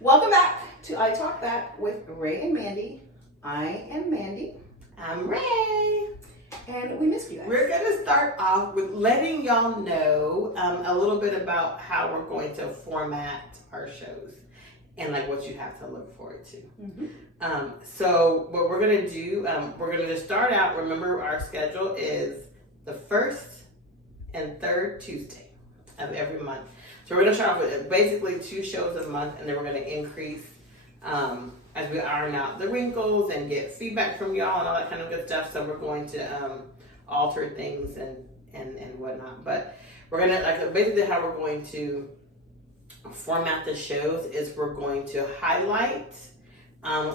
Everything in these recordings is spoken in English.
Welcome back to I Talk Back with Ray and Mandy. I am Mandy. I'm Ray. And we missed you guys. We're going to start off with letting y'all know a little bit about how we're going to format our shows and like what you have to look forward to. Mm-hmm. So what we're going to do, we're going to just start out. Remember, our schedule is the first and third Tuesday of every month. So we're going to start off with basically 2 shows a month, and then we're going to increase as we iron out the wrinkles and get feedback from y'all and all that kind of good stuff. So we're going to alter things and whatnot. But we're going to, like, basically how we're going to format the shows is we're going to highlight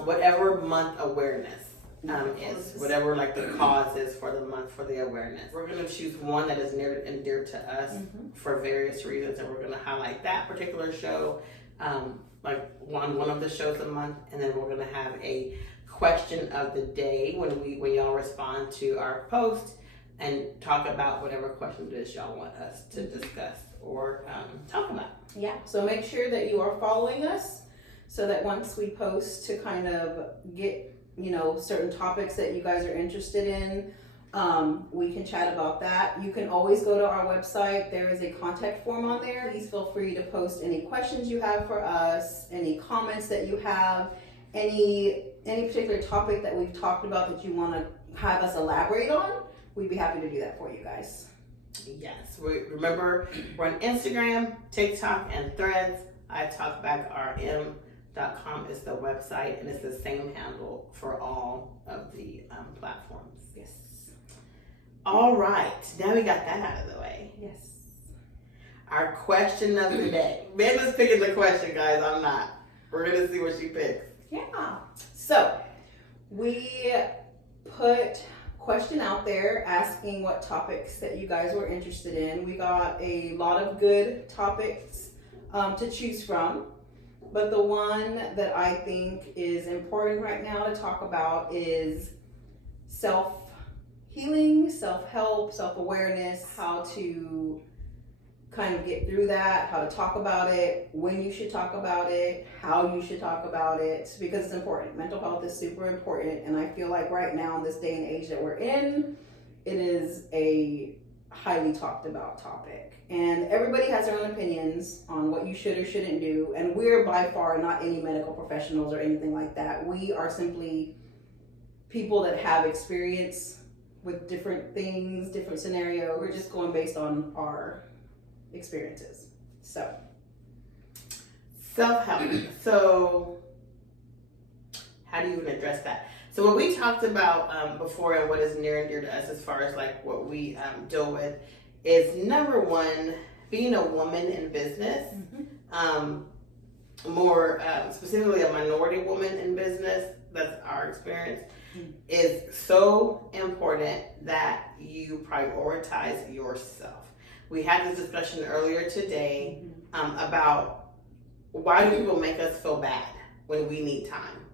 whatever month awareness is, whatever like the cause is for the month for the awareness. We're going to choose one that is near and dear to us for various reasons, and we're going to highlight that particular show, like one of the shows a month, and then we're going to have a question of the day when y'all respond to our post and talk about whatever question it is y'all want us to discuss or talk about. Yeah, so make sure that you are following us so that once we post to kind of get certain topics that you guys are interested in, we can chat about that. You can always go to our website. There is a contact form on there. Please feel free to post any questions you have for us, any comments that you have, any particular topic that we've talked about that you want to have us elaborate on. We'd be happy to do that for you guys. Yes, remember we're on Instagram, TikTok, and Threads. italkbackrm.com is the website, and it's the same handle for all of the platforms. Yes. All right, now we got that out of the way. Yes. Our question of the day. Manda's picking the question, guys. I'm not. We're gonna see what she picks. Yeah. So we put question out there asking what topics that you guys were interested in. We got a lot of good topics to choose from, but the one that I think is important right now to talk about is self-healing, self-help, self-awareness, how to kind of get through that, how to talk about it, when you should talk about it, how you should talk about it, because it's important. Mental health is super important, and I feel like right now in this day and age that we're in, it is a highly talked about topic. And everybody has their own opinions on what you should or shouldn't do, and we're by far not any medical professionals or anything like that. We are simply people that have experience with different things, different scenarios. We're just going based on our experiences. So self-help. So how do you even address that? So what we talked about before and what is near and dear to us as far as like what we deal with is number one, being a woman in business, more specifically a minority woman in business, that's our experience, is so important that you prioritize yourself. We had this discussion earlier today about why do people make us feel bad when we need time.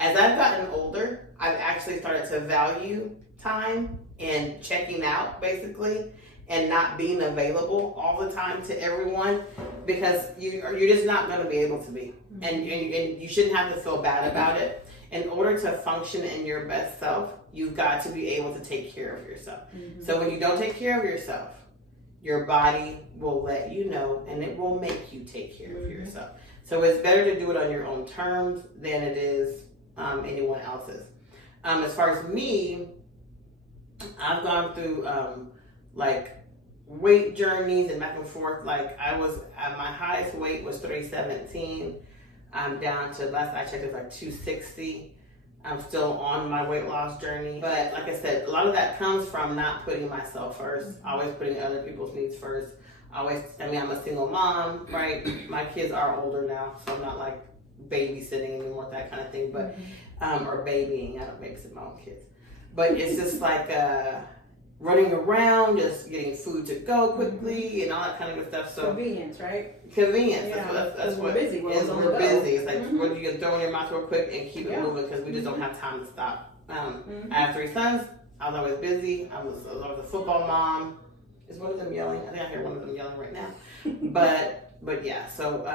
As I've gotten older, I've actually started to value time and checking out, basically, and not being available all the time to everyone, because you're just not going to be able to be. And you shouldn't have to feel bad about it. In order to function in your best self, you've got to be able to take care of yourself. So when you don't take care of yourself, your body will let you know, and it will make you take care of yourself. So it's better to do it on your own terms than it is anyone else's. As far as me, I've gone through like weight journeys and back and forth. Like I was, my highest weight was 317. I'm down to, last I checked, it was like 260. I'm still on my weight loss journey. But like I said, a lot of that comes from not putting myself first, always putting other people's needs first. I'm a single mom, right? My kids are older now, so I'm not like babysitting anymore, that kind of thing, but, or babying. I don't babysit my own kids. But it's just like running around, just getting food to go quickly and all that kind of good stuff. So convenience, right? Convenience. Yeah. That's what we're busy. We're busy. It's like what you can throw in your mouth real quick and keep it moving because we just don't have time to stop. I have 3 sons. I was always busy. I was a football mom. Is one of them yelling? I think I hear one of them yelling right now. But yeah. So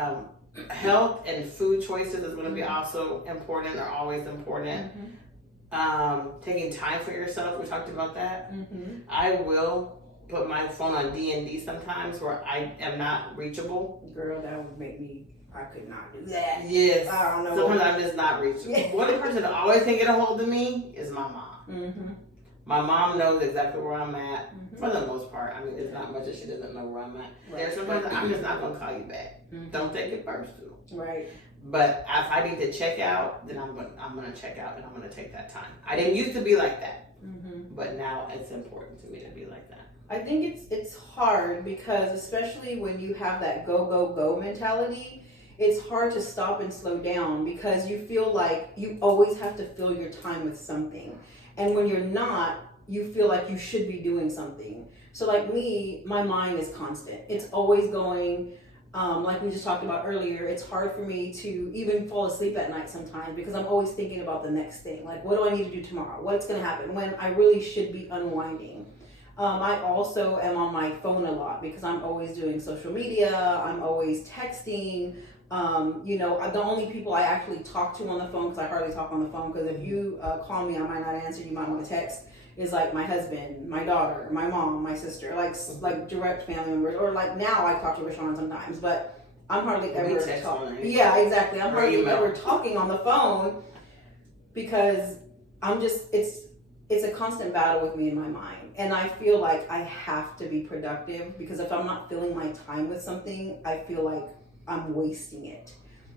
health and food choices is going to be also important, or always important. Taking time for yourself, we talked about that. I will put my phone on D&D sometimes where I am not reachable. Girl, that would make me, I could not do that. Yes. I don't know. Sometimes I'm just not reachable. One person that always can get a hold of me is my mom. My mom knows exactly where I'm at for the most part. I mean, it's not much that she doesn't know where I'm at. There's sometimes I'm just not going to call you back. Don't take it personal. Right. But if I need to check out, then I'm going to check out, and I'm going to take that time. I didn't used to be like that, but now it's important to me to be like that. I think it's hard because especially when you have that go, go, go mentality, it's hard to stop and slow down because you feel like you always have to fill your time with something. And when you're not, you feel like you should be doing something. So like me, my mind is constant. It's always going. Like we just talked about earlier, it's hard for me to even fall asleep at night sometimes because I'm always thinking about the next thing. Like, what do I need to do tomorrow? What's going to happen? When I really should be unwinding. I also am on my phone a lot because I'm always doing social media. I'm always texting. The only people I actually talk to on the phone, because I hardly talk on the phone, because if you call me, I might not answer. You might want to text. Is like my husband, my daughter, my mom, my sister, like direct family members, or like now I talk to Rashawn sometimes, but I'm hardly ever talking. Yeah, exactly. I'm hardly ever talking on the phone because I'm just it's a constant battle with me in my mind, and I feel like I have to be productive because if I'm not filling my time with something, I feel like I'm wasting it.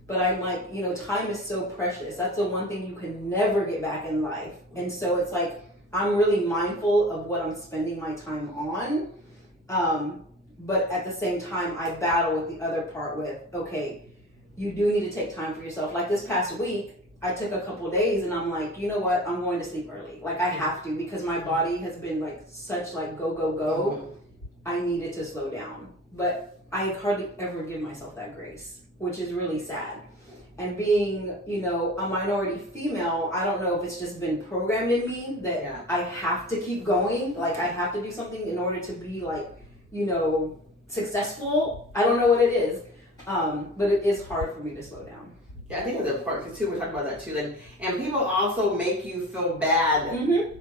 But I'm like, time is so precious. That's the one thing you can never get back in life, and so it's like. I'm really mindful of what I'm spending my time on. But at the same time, I battle with the other part with, okay, you do need to take time for yourself. Like this past week, I took a couple days and I'm like, you know what? I'm going to sleep early. Like I have to because my body has been like such like go, go, go. I needed to slow down. But I hardly ever give myself that grace, which is really sad. And being, a minority female, I don't know if it's just been programmed in me that I have to keep going. Like I have to do something in order to be like, successful. I don't know what it is. But it is hard for me to slow down. Yeah, I think it's important because too, we're talking about that too. And people also make you feel bad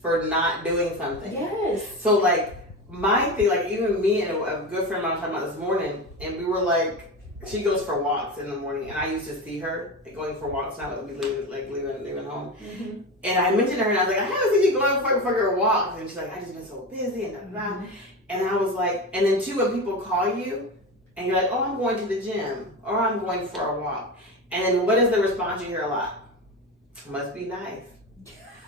for not doing something. Yes. So like my thing, like even me and a good friend I was talking about this morning, and we were like, she goes for walks in the morning, and I used to see her going for walks. Now that we leaving home, and I mentioned to her, and I was like, I haven't seen you going for your walks, and she's like, I just been so busy and blah, blah. And I was like, and then too, when people call you, and you're like, oh, I'm going to the gym, or I'm going for a walk, and then what is the response you hear a lot? Must be nice,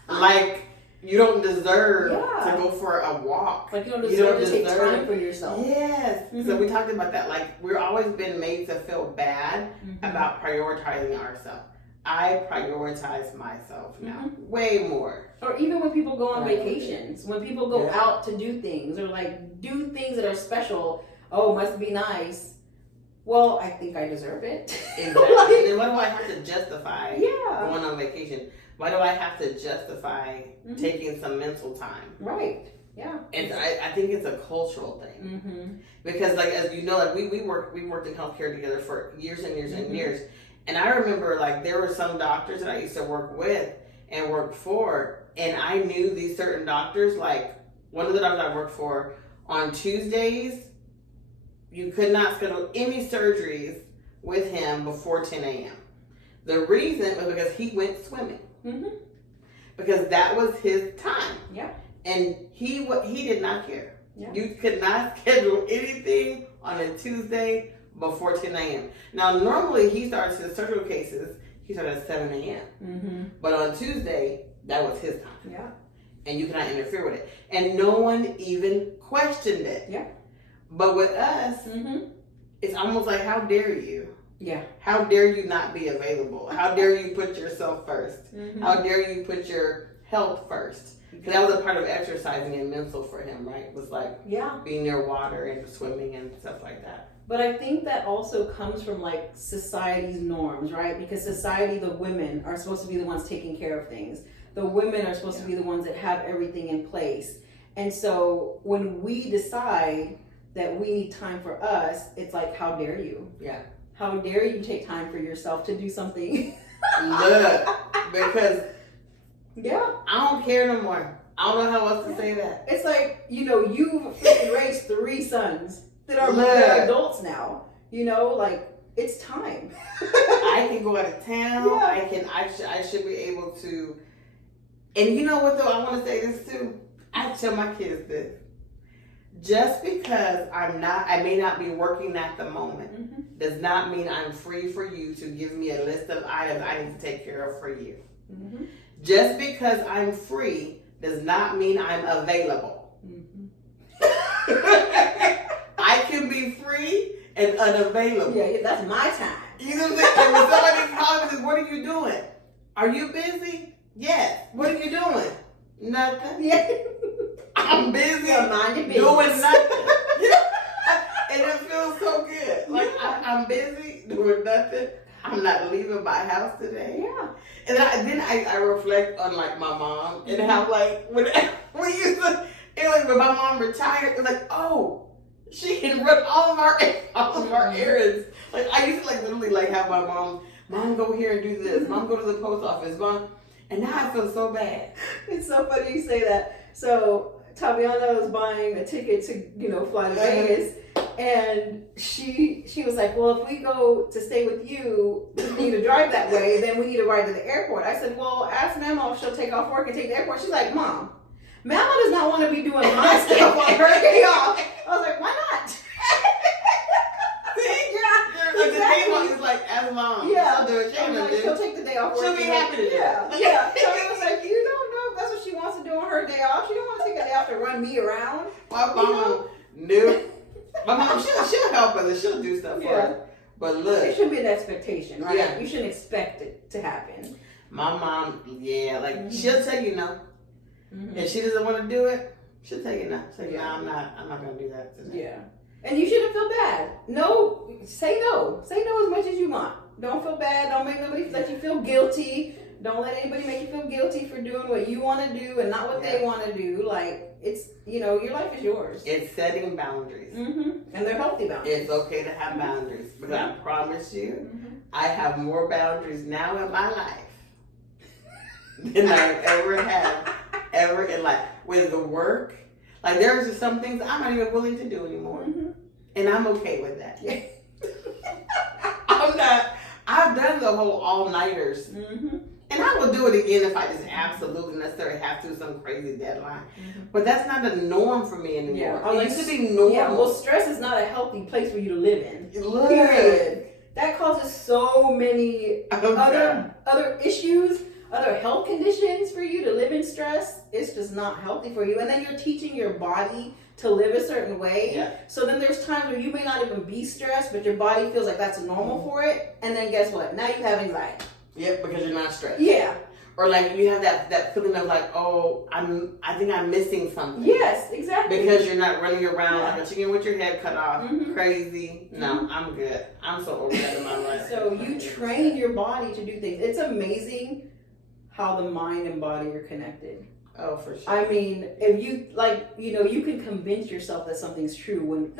like. You don't deserve to go for a walk. Like you don't deserve to take time for yourself. Yes. So we talked about that. Like we're always been made to feel bad about prioritizing ourselves. I prioritize myself now way more. Or even when people go on vacations, when people go out to do things or like do things that are special. Oh, must be nice. Well, I think I deserve it. Exactly. Like, and then what do I have to justify going on vacation? Why do I have to justify taking some mental time? Right. Yeah. And I think it's a cultural thing. Because like as you know, like we worked in healthcare together for years and years and years. And I remember like there were some doctors that I used to work with and work for, and I knew these certain doctors, like one of the doctors I worked for, on Tuesdays, you could not schedule any surgeries with him before 10 a.m. The reason was because he went swimming. Because that was his time. Yeah. And he did not care. Yeah. You could not schedule anything on a Tuesday before 10 a.m. Now, normally he starts his surgical cases, he started at 7 a.m. But on Tuesday, that was his time. Yeah. And you cannot interfere with it. And no one even questioned it. Yeah. But with us, it's almost like, how dare you? Yeah. How dare you not be available? How dare you put yourself first? How dare you put your health first? Because that was a part of exercising and mental for him, right? It was like being near water and swimming and stuff like that. But I think that also comes from like society's norms, right? Because society, the women are supposed to be the ones taking care of things. The women are supposed to be the ones that have everything in place. And so when we decide that we need time for us, it's like, how dare you? Yeah. How dare you take time for yourself to do something? Look, because Yeah. I don't care no more. I don't know how else to say that. It's like, you've freaking raised 3 sons that are Look. they're adults now. Like, it's time. I can go out of town. Yeah. I should be able to. And you know what though? I want to say this too. I tell my kids this. Just because I may not be working at the moment, does not mean I'm free for you to give me a list of items I need to take care of for you. Mm-hmm. Just because I'm free does not mean I'm available. Mm-hmm. I can be free and unavailable. Yeah, that's my time. You know what I'm saying? And when somebody calls me and says, what are you doing? Are you busy? Yes. What are you doing? Nothing. Yeah. I'm busy Mind your business. doing nothing. And it feels so good. Like, I'm busy doing nothing. I'm not leaving my house today. Yeah. And then I reflect on, like, my mom and how, like, when we used to, when my mom retired, it was like, oh, she can run all of our errands. Like, I used to, like, literally, like, have my mom go here and do this. Mom go to the post office. Mom, and now I feel so bad. It's so funny you say that. So Taviana was buying a ticket to, fly to Vegas, and she was like, well, if we go to stay with you, we need to drive that way, then we need to ride to the airport. I said, well, ask Mama if she'll take off work and take the airport. She's like, Mom, Mama does not want to be doing my stuff on her day off. I was like, why not? See? Yeah, Like, exactly. the day is like, as long. Yeah. She'll do it. I'm like, she'll take the day off work. She'll be happy to do it. Yeah. So I was like, you don't know if that's what she wants to do on her day off. She don't want to take a day off to run me around. My mom knew. My mom, she'll help us and she'll do stuff for us. But look. It shouldn't be an expectation, right? Yeah. You shouldn't expect it to happen. My mom, she'll tell you no. Mm-hmm. If she doesn't want to do it, she'll tell you no. Say, I'm not going to do that today. Yeah. And you shouldn't feel bad. No, say no. Say no as much as you want. Don't feel bad. Don't make nobody let you feel guilty. Don't let anybody make you feel guilty for doing what you want to do and not what they want to do. Like, it's, your life is yours. It's setting boundaries. Mm-hmm. And they're healthy boundaries. It's okay to have boundaries. Because I promise you, I have more boundaries now in my life than I've ever in life. With the work, like, there's just some things I'm not even willing to do anymore. And I'm okay with that. Yeah. I've done the whole all-nighters. And I will do it again if I just absolutely necessarily have to, some crazy deadline. But that's not the norm for me anymore. Yeah. It used to be normal. Yeah, well, stress is not a healthy place for you to live in. Look. Period. That causes so many other issues, other health conditions for you to live in stress. It's just not healthy for you. And then you're teaching your body to live a certain way. Yeah. So then there's times where you may not even be stressed, but your body feels like that's normal for it. And then guess what? Now you have anxiety. Yep, because you're not stressed. Yeah. Or like you have that feeling of like, oh, I think I'm missing something. Yes, exactly. Because you're not running around like a chicken with your head cut off, crazy. No, I'm good. I'm so over that in my life. So you train your body to do things. It's amazing how the mind and body are connected. Oh, for sure. I mean, if you you can convince yourself that something's true when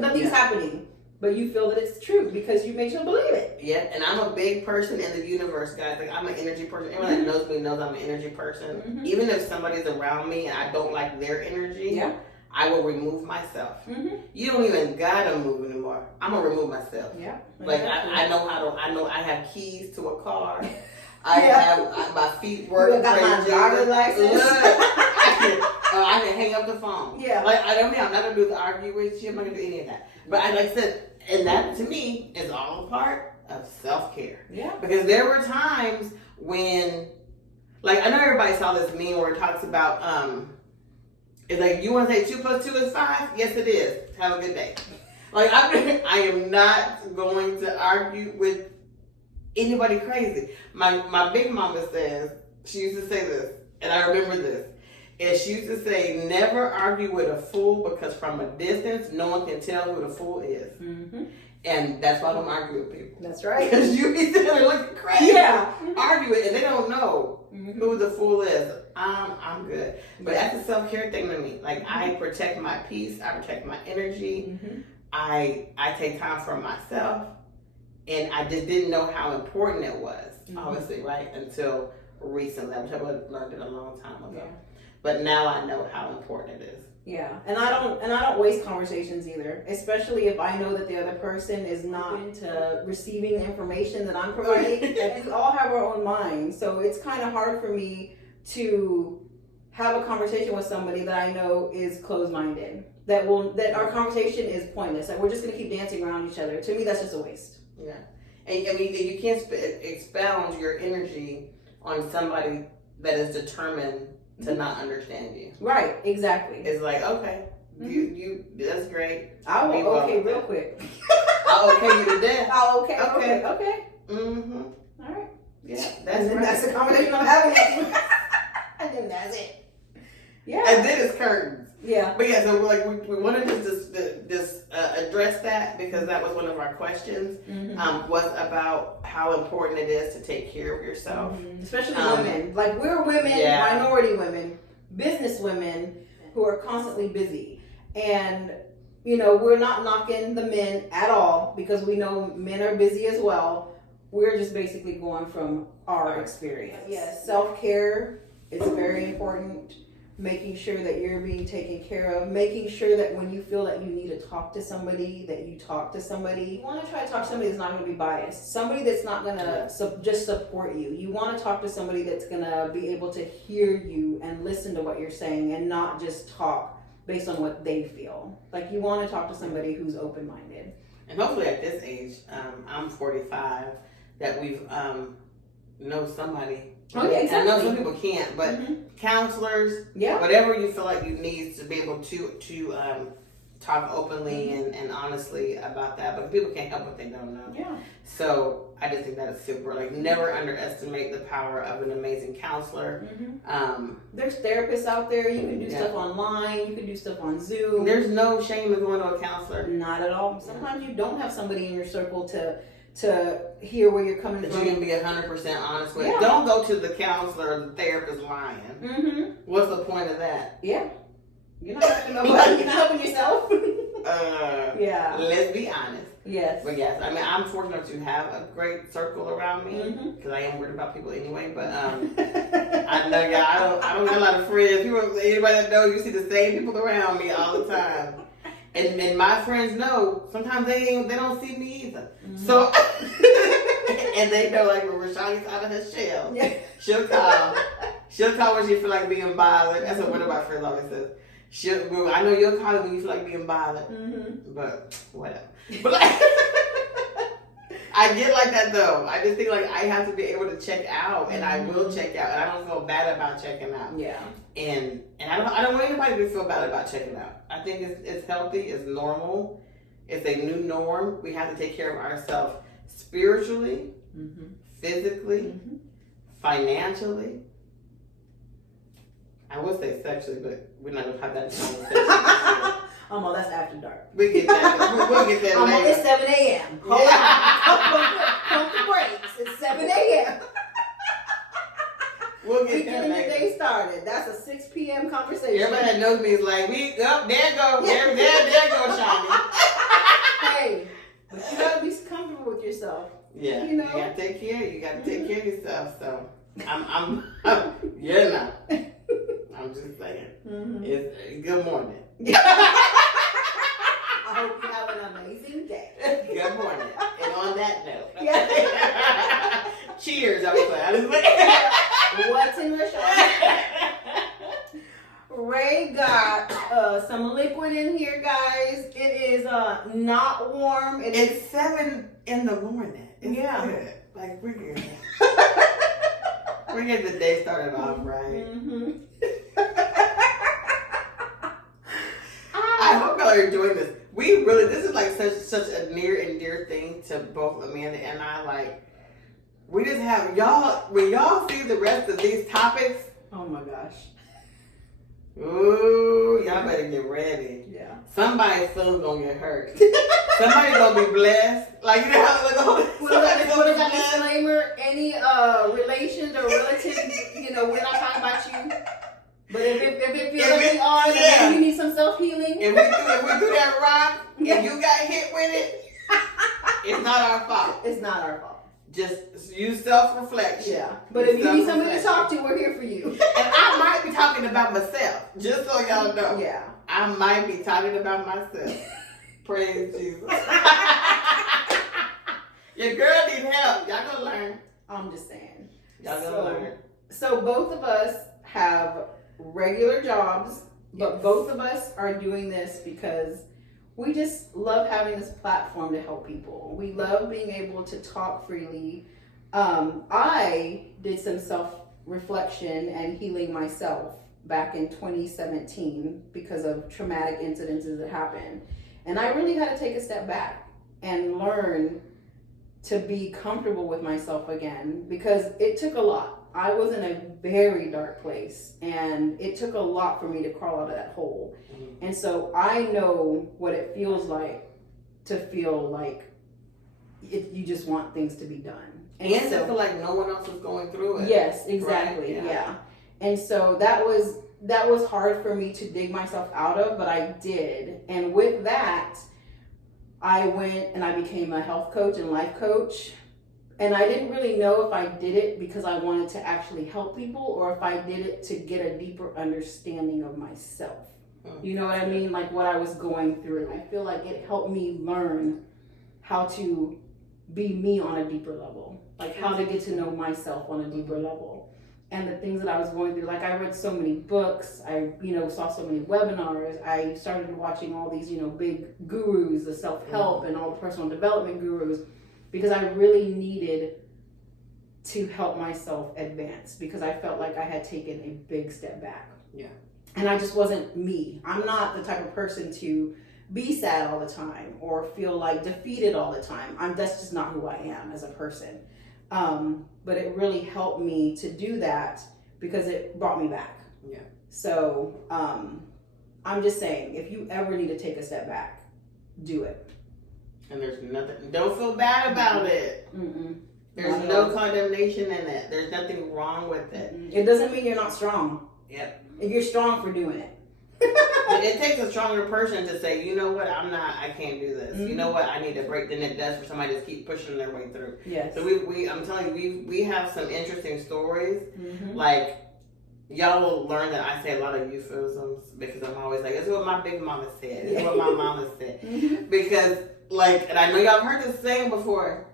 nothing's happening, but you feel that it's true because you make yourself believe it. Yeah, and I'm a big person in the universe, guys. Like, I'm an energy person. Everyone that knows me knows I'm an energy person. Even if somebody's around me and I don't like their energy, I will remove myself. You don't even gotta move anymore. I'm gonna remove myself. Yeah. Like I know I have keys to a car. I have my feet work. You got my driver's license. I can hang up the phone. Yeah. Like I'm not gonna do the argue with you. I'm not gonna do any of that. But like I said, and that to me is all a part of self-care. Yeah. Because there were times when, like, I know everybody saw this meme where it talks about it's like, you want to say 2 + 2 is 5? Yes, it is. Have a good day. Like, I am not going to argue with anybody crazy. My big mama says, she used to say this, and I remember this, and she used to say, never argue with a fool because from a distance, no one can tell who the fool is. And that's why I don't argue with people. That's right. Because you be sitting there looking crazy. Yeah. Argue it, and they don't know who the fool is. I'm good. But that's a self-care thing to me. Like, I protect my peace. I protect my energy. I take time for myself. And I just didn't know how important it was, obviously, right? Until recently. I wish I would have learned it a long time ago. Yeah. But now I know how important it is. Yeah, and I don't waste conversations either, especially if I know that the other person is not into receiving the information that I'm providing. And we all have our own minds, so it's kind of hard for me to have a conversation with somebody that I know is closed-minded. That our conversation is pointless. That we're just gonna keep dancing around each other. To me, that's just a waste. Yeah, and I mean you can't expound your energy on somebody that is determined to not understand you. Right, exactly. It's like, okay, you that's great. I will okay real quick. I'll okay you to death. I'll okay. Mm-hmm. All right. Yeah, That's the conversation I'm having with you. And then that's it. Yeah. And then it's curtains. Yeah. But yeah, so like we wanted to just address that because that was one of our questions. Was about how important it is to take care of yourself, especially women. Like we're women, minority women, business women who are constantly busy, and we're not knocking the men at all because we know men are busy as well. We're just basically going from our experience. Yes, self-care is very important. Making sure that you're being taken care of, making sure that when you feel that you need to talk to somebody, that you talk to somebody. You want to try to talk to somebody that's not going to be biased, somebody that's not going to just support you. You want to talk to somebody that's going to be able to hear you and listen to what you're saying and not just talk based on what they feel. Like you want to talk to somebody who's open-minded. And hopefully at this age, I'm 45, that we've know somebody. Oh, yeah, exactly. I know some people can't, but counselors, whatever you feel like you need to be able to talk openly and honestly about that. But people can't help what they don't know. Yeah. So I just think that is super. Like, never underestimate the power of an amazing counselor. There's therapists out there. You can do stuff online. You can do stuff on Zoom. There's no shame in going to a counselor. Not at all. Sometimes you don't have somebody in your circle to hear where you're coming from. You can be 100% honest with. Yeah. Don't go to the counselor or the therapist lying. What's the point of that? Yeah. You're not helping nobody. You're not helping yourself. Yeah. Let's be honest. Yes. But yes, I mean, I'm fortunate to have a great circle around me because I am worried about people anyway. But I know, I don't got a lot of friends. Anybody that know, you see the same people around me all the time. And my friends know sometimes they don't see me either. So and they know like when Rashani's out of her shell, she'll call when she feel like being bothered. That's what one of my friends always says. I know you'll call it when you feel like being bothered, but whatever. But like, I get like that though. I just think like I have to be able to check out, and I will check out, and I don't feel bad about checking out. Yeah. And I don't want anybody to feel bad about checking out. I think it's healthy, it's normal, it's a new norm. We have to take care of ourselves spiritually, physically, financially. I would say sexually, but we're not gonna have that conversation. Well, that's after dark. We get that. We'll get that later. It's 7 a.m. Hold on. Pump the brakes. It's 7 a.m. We'll get we that getting later. the day started. That's a 6 p.m. conversation. Everybody that knows me is like, there go. There go, Shani. Hey, but you gotta be comfortable with yourself. Yeah. You know? You gotta take care. You gotta take care of yourself. So you're not. I'm just saying. It's good morning. I hope you have an amazing day. Good morning. And on that note, cheers. I was like, what's in the shower? Ray got some liquid in here, guys. It is not warm. It's 7 in the morning. It's good. Like, we're good. We're getting the day started off right. I hope y'all are enjoying this. This is like such a near and dear thing to both Amanda and I. Like, we just have y'all, when y'all see the rest of these topics. Oh my gosh. Ooh, y'all better get ready. Yeah. Somebody's feelings gonna get hurt. Somebody's gonna be blessed. Like, you know how what is that disclaimer? Any relations or relatives, we're not talking about you. But if it feels like we are, then you need some self-healing. If we do that rock, and you got hit with it, It's not our fault. It's not our fault. Just use self-reflection. Yeah. But if you need somebody to talk to, we're here for you. And I might be talking about myself, just so y'all know. Yeah. I might be talking about myself. Praise Jesus. Your girl needs help. Y'all gonna learn. I'm just saying. Y'all gonna learn. So both of us have regular jobs, but both of us are doing this because we just love having this platform to help people. We love being able to talk freely. I did some self-reflection and healing myself back in 2017 because of traumatic incidences that happened. And I really had to take a step back and learn to be comfortable with myself again, because it took a lot. I was in a very dark place, and it took a lot for me to crawl out of that hole. And so I know what it feels like to feel like you just want things to be done. And to feel like no one else is going through it. Yes, exactly. Right? Yeah. And so that was hard for me to dig myself out of, but I did. And with that, I went and I became a health coach and life coach. And I didn't really know if I did it because I wanted to actually help people, or if I did it to get a deeper understanding of myself. You know what I mean? Like what I was going through. I feel like it helped me learn how to be me on a deeper level. Like how to get to know myself on a deeper level. And the things that I was going through, like I read so many books, I, saw so many webinars, I started watching all these, big gurus, the self-help and all the personal development gurus, because I really needed to help myself advance, because I felt like I had taken a big step back. Yeah. And I just wasn't me. I'm not the type of person to be sad all the time or feel like defeated all the time. That's just not who I am as a person. But it really helped me to do that because it brought me back. Yeah. So I'm just saying, if you ever need to take a step back, do it. And there's nothing, don't feel bad about it. Mm-mm. There's no condemnation in it. There's nothing wrong with it. It doesn't mean you're not strong. Yep. You're strong for doing it. But it takes a stronger person to say, you know what, I can't do this. You know what, I need a break than it does for somebody to keep pushing their way through. Yes. So I'm telling you, we have some interesting stories. Like, y'all will learn that I say a lot of euphemisms because I'm always like, this is what my big mama said. This is what my mama said. Because, and I know y'all have heard this saying before,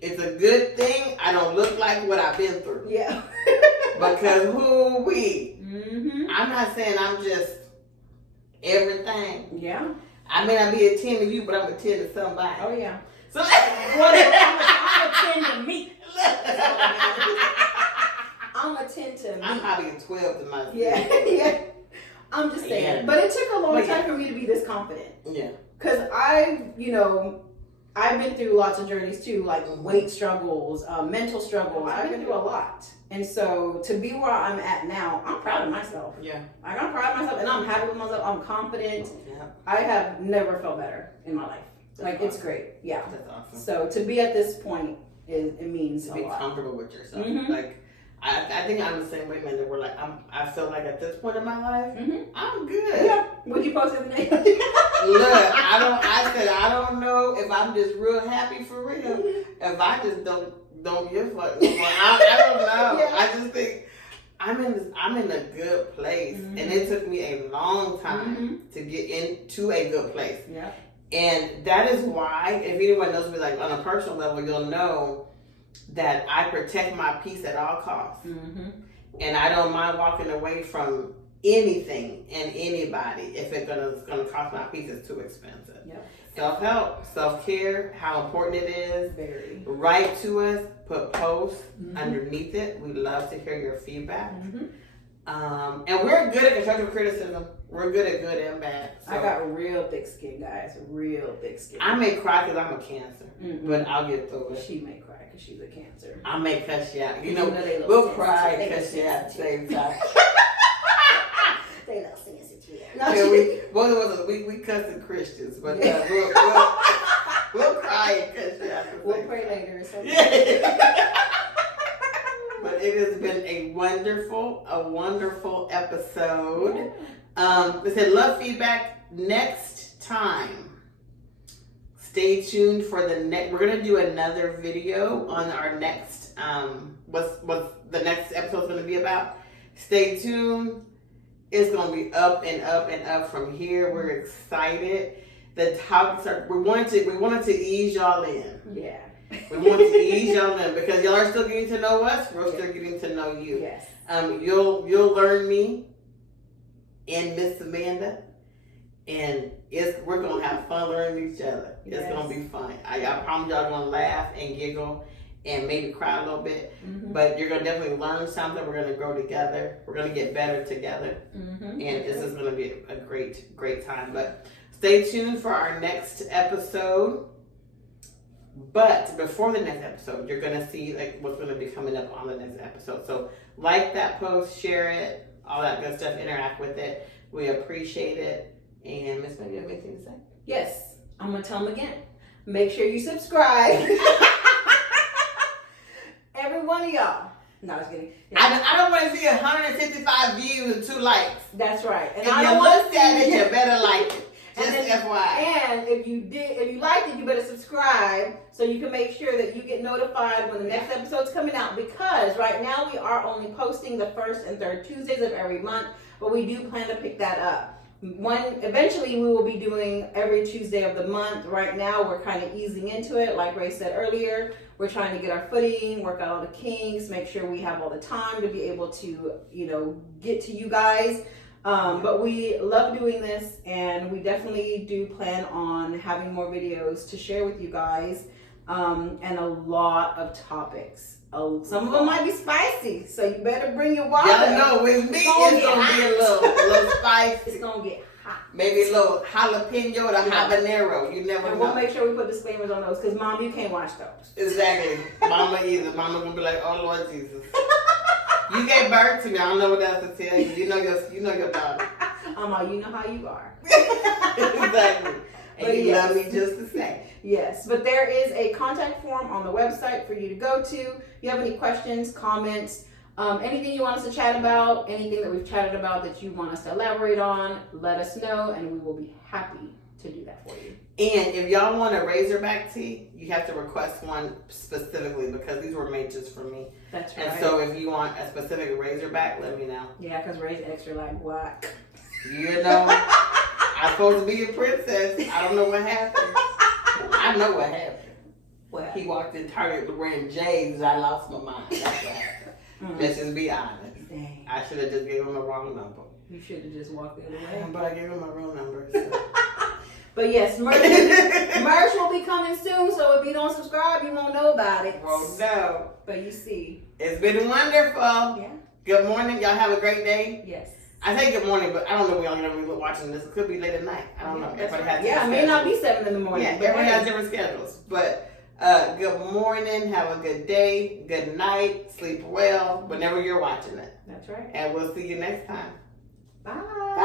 it's a good thing I don't look like what I've been through. Yeah. Because who we? I'm not saying I'm just everything. Yeah. I may not be a 10 to you, but I'm a 10 to somebody. Oh, yeah. So I'm a 10 to me. I'm a 10 to me. I'm probably a 12 to myself. Yeah. I'm just saying. Yeah. But it took a long time for me to be this confident. Yeah. Because I've been through lots of journeys too, like weight struggles, mental struggles. I've been through a lot. And so to be where I'm at now, I'm proud of myself. Yeah. Like, I'm proud of myself and I'm happy with myself. I'm confident. Yeah. I have never felt better in my life. That's It's great. Yeah. That's awesome. So to be at this point, it means to a be lot. comfortable with yourself. Like, I think I'm the same way, man. That we're like, I feel like at this point in my life, I'm good. Yeah. What'd you post the other day? Look, I don't know if I'm just real happy for real. If I just don't give a fuck no more. I don't know. Yeah. I just think I'm in a good place, and it took me a long time to get into a good place. Yeah. And that is why, if anyone knows me, like on a personal level, you'll know that I protect my peace at all costs, and I don't mind walking away from anything and anybody if it's gonna cost my peace. It's too expensive. Yep. Self-help, self-care, how important it is. Very. Write to us, put posts underneath it. We love to hear your feedback. And we're good at constructive criticism. We're good at good and bad. So I got real thick skin, guys. Real thick skin. I may cry because I'm a Cancer, but I'll get through it. She may cry because she's a Cancer. I may cuss you out. We'll cry and cuss you out at the same time. They love sensitive. Yeah, we cussing Christians, but we'll cry and cuss you out. We'll pray later or something. Yeah. But it has been a wonderful episode. They said love feedback next time. Stay tuned for the next. We're gonna do another video on our next. What's the next episode going to be about? Stay tuned. It's going to be up and up and up from here. We're excited. The topics are. We wanted to ease y'all in. Yeah. We wanted to ease y'all in because y'all are still getting to know us. We're still getting to know you. Yes. You'll learn me and Miss Amanda, and we're gonna have fun learning each other. It's gonna be fun. I promise y'all gonna laugh and giggle and maybe cry a little bit, but you're gonna definitely learn something. We're gonna grow together. We're gonna get better together, and this is gonna be a great time. But stay tuned for our next episode. But before the next episode, you're gonna see like what's gonna be coming up on the next episode. So like that post, share it, all that good stuff. Interact with it. We appreciate it. And Miss May, you have anything to say? Yes, I'm gonna tell them again. Make sure you subscribe. Every one of y'all. No, I was kidding. Yeah. I don't want to see 155 views and 2 likes. That's right. And If I you don't want looked at it, you better like it. Just FYI. And if you liked it, you better subscribe so you can make sure that you get notified when the next episode's coming out. Because right now we are only posting the first and third Tuesdays of every month, but we do plan to pick that up. Eventually we will be doing every Tuesday of the month. Right now we're kind of easing into it. Like Ray said earlier, we're trying to get our footing, work out all the kinks, make sure we have all the time to be able to, get to you guys. But we love doing this, and we definitely do plan on having more videos to share with you guys, and a lot of topics. Some of them might be spicy, so you better bring your water. Y'all know with me, it's gonna be a little spicy. It's gonna get hot. Maybe a little jalapeno or habanero. You never And know. we'll make sure we put disclaimers on those, because Mom, you can't watch those. Exactly. Mama either. Mama gonna be like, oh Lord Jesus. You gave birth to me. I don't know what else to tell you. You know your daughter. You know how you are. Exactly. And But you yes. love me just the same. Yes, but there is a contact form on the website for you to go to. If you have any questions, comments, anything you want us to chat about, anything that we've chatted about that you want us to elaborate on, let us know, and we will be happy to do that for you. And if y'all want a Razorback tee, you have to request one specifically because these were made just for me. That's right. And so if you want a specific Razorback, let me know. Yeah, because Ray's extra like what? You know, I'm supposed to be a princess. I don't know what happened. I know what happened. What? He walked in Target wearing J's. I lost my mind. That's what happened. Let's just be honest. Dang. I should have just gave him the wrong number. You should have just walked the other way. But I gave him my real number. So. But yes, merch will be coming soon, so if you don't subscribe, you won't know about it. Well, no. But you see. It's been wonderful. Yeah. Good morning. Y'all have a great day. Yes. I say good morning, but I don't know when y'all gonna be watching this. It could be late at night. I don't know. Everybody has it may not be 7 in the morning. Yeah, but everybody has different schedules. But good morning. Have a good day. Good night. Sleep well whenever you're watching it. That's right. And we'll see you next time. Bye. Bye.